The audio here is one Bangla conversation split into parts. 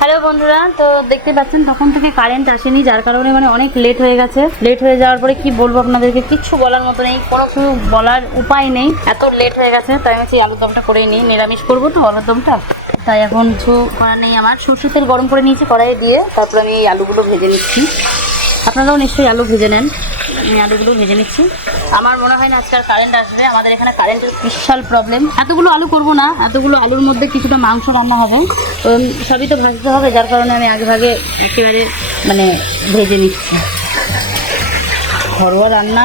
হ্যালো বন্ধুরা, তো দেখতে পাচ্ছেন, তখন থেকে কারেন্ট আসেনি, যার কারণে মানে অনেক লেট হয়ে গেছে। লেট হয়ে যাওয়ার পরে কি বলব আপনাদেরকে, কিচ্ছু বলার মতো নেই, কোনো কিছু বলার উপায় নেই। এত লেট হয়ে গেছে, তাই আমি আলুর দমটা করেই নিই, নিরামিষ করব তো আলুর দমটা। তাই এখন কিছু করার নেই আমার। সরষের তেল গরম করে নিয়েছি কড়াইয়ে দিয়ে, তারপরে আমি এই আলুগুলো ভেজে নিচ্ছি। আপনারাও নিশ্চয়ই আলু ভেজে নেন। আমি আলুগুলো ভেজে নিচ্ছি। আমার মনে হয় না আজকাল কারেন্ট আসবে। আমাদের এখানে কারেন্টের বিশাল প্রবলেম এতগুলো আলু করব না, এতগুলো আলুর মধ্যে কিছুটা মাংস রান্না হবে। সবই তো ভাজতে হবে, যার কারণে আমি আগে একেবারে মানে ভেজে নিচ্ছি। ঘরোয়া রান্না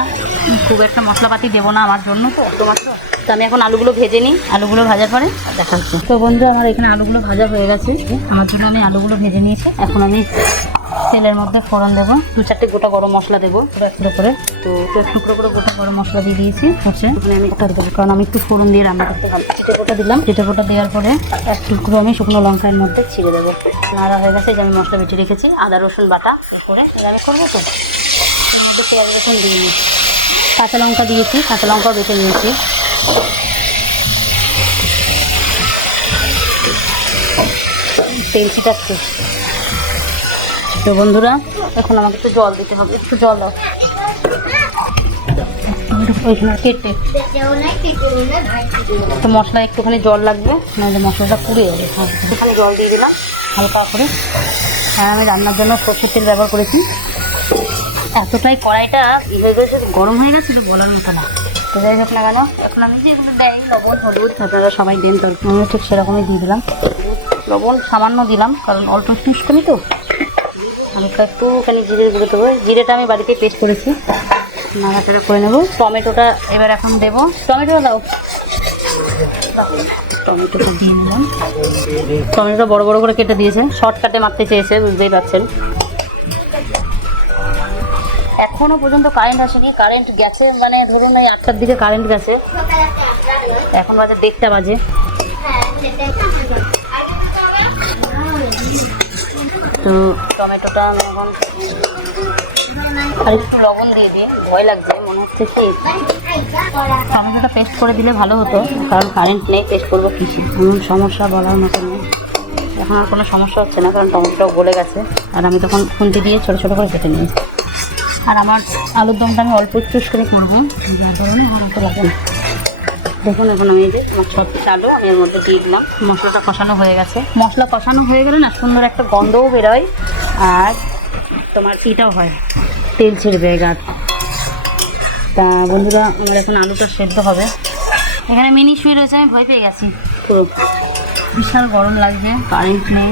খুব একটা মশলাপাতি দেবো না আমার জন্য। তো একমাত্র তো আমি এখন আলুগুলো ভেজে নিই। আলুগুলো ভাজার পরে দেখাচ্ছি। তো বন্ধু, আমার এখানে আলুগুলো ভাজা হয়ে গেছে। আমার জন্য আমি আলুগুলো ভেজে নিয়েছি। এখন আমি তেলের মধ্যে ফোড়ন দেবো। দু চারটে গোটা গরম মশলা দেবো। টুকরো করে। তো টুকরো করে গোটা গরম মশলা দিয়ে দিয়েছি। হচ্ছে আমি ওটা দেবো। কারণ আমি একটু ফোড়ন দিয়ে রান্না করতে পারি চিটে গোটা দিলাম। চিটে গোটা দেওয়ার পরে এক টুকরো আমি শুকনো লঙ্কার মধ্যে ছিঁড়ে দেবো। নাড়া হয়ে গেছে যে আমি মশলা বেটে রেখেছি। আদা রসুন বাটা করে আমি করব তো? পেঁয়াজ রসুন দিয়ে নিই কাঁচা লঙ্কা দিয়েছি কাঁচা লঙ্কাও বেটে নিয়েছি। তো বন্ধুরা এখন আমাকে একটু জল দিতে হবে একটু জল দাও। কেটে। তো মশলা একটুখানি জল লাগবে নাহলে মশলাটা পুড়ে যাবে। হ্যাঁ, একটুখানি জল দিয়ে দিলাম হালকা করে। আর আমি রান্নার জন্য সরষের তেল ব্যবহার করেছি। এতটাই কড়াইটা ই হয়ে গেছে, গরম হয়ে গেছিল বলার মতো না। তো যাই হোক না কেন, এখন আমি যেগুলো দেয় লবণ, হলুদ, আপনারা সবাই দেন তরকারি আমিও ঠিক সেরকমই দিয়ে দিলাম। লবণ সামান্য দিলাম, কারণ অল্প একটু মিষ্টি তো। হালকা একটুখানি জিরে গুঁড়ো দেবো। জিরেটা আমি বাড়িতে পেস্ট করেছি। নাড়াচাড়া করে নেব। টমেটোটা এবার এখন দেবো। টমেটো দাও। টমেটোটা দিয়ে নিলাম টমেটোটা বড় বড় করে কেটে দিয়েছে। শর্টকাটে মারতে চেয়েছে, বুঝতেই পারছেন। এখনও পর্যন্ত কারেন্ট আসেনি। কারেন্ট গেছে মানে ধরুন এই আটটার দিকে কারেন্ট গেছে। এখন বাজে দেড়টা বাজে। তো টমেটোটা আমি এখন আর একটু লবণ দিয়ে দিই, ভয় লাগছে, মনে হচ্ছে কি টমেটোটা পেস্ট করে দিলে ভালো হতো, কারণ কারেন্ট নেই পেস্ট করব কিছু এমন সমস্যা বলার মতো নেই। এখন আর কোনো সমস্যা হচ্ছে না, কারণ টমেটোটাও গলে গেছে। আর আমি তখন খুন্তি দিয়ে ছোটো ছোটো করে কেটে নিয়েছি। আর আমার আলুর দমটা আমি অল্প একটু করে করব। যার কারণে লাগে না। দেখুন, এখন আমি যে আমার ছত্রিশ আলু, আমি এর মধ্যে দিয়ে দিলাম। মশলাটা কষানো হয়ে গেছে। মশলা কষানো হয়ে গেলে না, সুন্দর একটা গন্ধও বেরোয়। আর তোমার ইটাও হয়। তেল ছেড়বে গাছ। তা বন্ধুরা, আমার এখন আলুটা সেদ্ধ হবে। এখানে মিনি শুয়ে রয়েছে, আমি ভয় পেয়ে গেছি। পুরো। বিশাল গরম লাগছে কারেন্ট নেই।